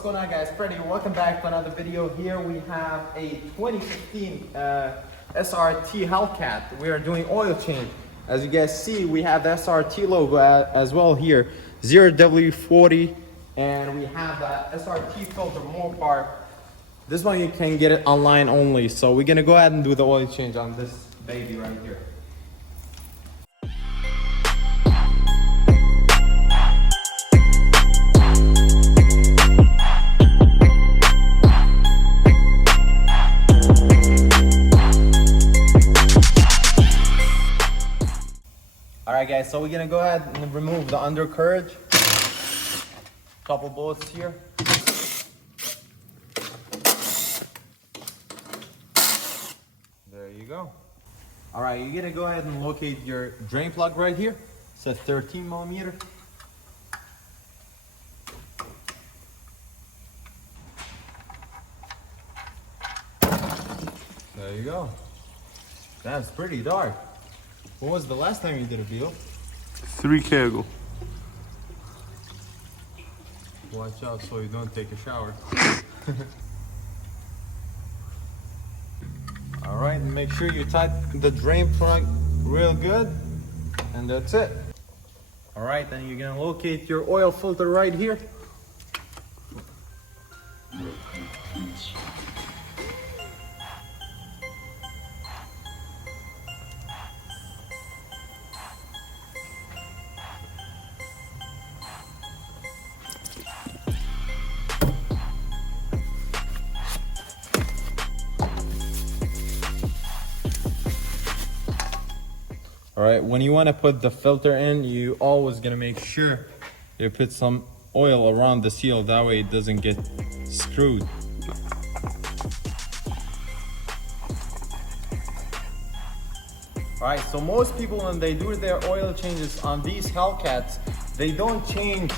What's going on, guys? Freddy, welcome back to another video. Here we have a 2015 SRT Hellcat. We are doing oil change. As you guys see, we have the SRT logo as well here, 0W40, and we have the SRT filter more part. This one you can get it online only. So we're gonna go ahead and do the oil change on this baby right here. Alright guys, so we're gonna go ahead and remove the undercarriage. Couple bolts here. There you go. Alright, you're gonna go ahead and locate your drain plug right here. It's a 13mm. There you go. That's pretty dark. When was the last time you did a Beal? 3K ago. Watch out so you don't take a shower. Alright, make sure you tighten the drain plug real good. And that's it. Alright, then you're gonna locate your oil filter right here. Alright, when you want to put the filter in, you always gonna make sure you put some oil around the seal, that way it doesn't get screwed. Alright, so most people when they do their oil changes on these Hellcats, they don't change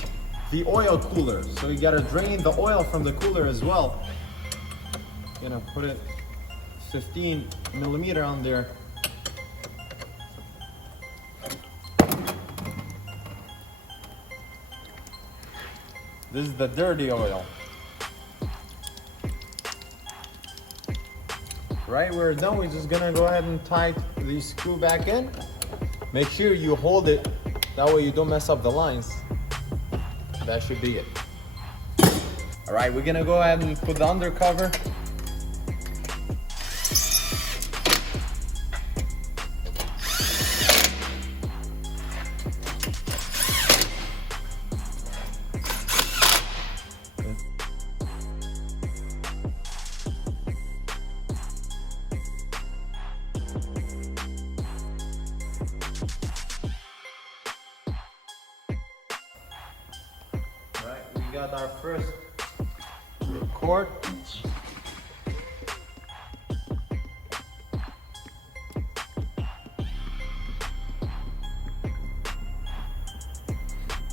the oil cooler. So you gotta drain the oil from the cooler as well. You know, put it 15mm on there. This is the dirty oil. Right, we're done. We're just gonna go ahead and tie the screw back in. Make sure you hold it, that way you don't mess up the lines. That should be it. All right, we're gonna go ahead and put the undercover. We got our first cord.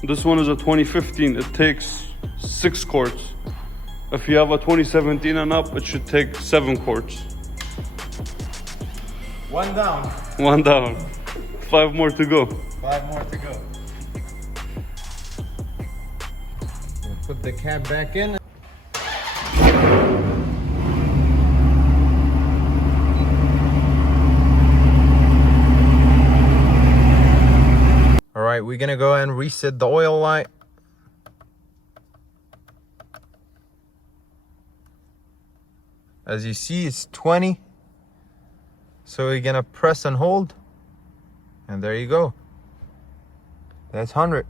This one is a 2015. It takes 6 quarts. If you have a 2017 and up, it should take 7 quarts. One down. One down. 5 more to go. 5 more to go. Put the cap back in. All right, we're gonna go ahead and reset the oil light. As you see, it's 20. So we're gonna press and hold. And there you go. That's 100.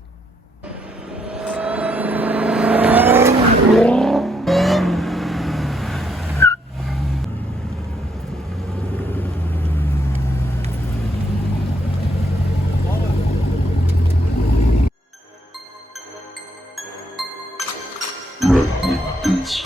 Red Beats.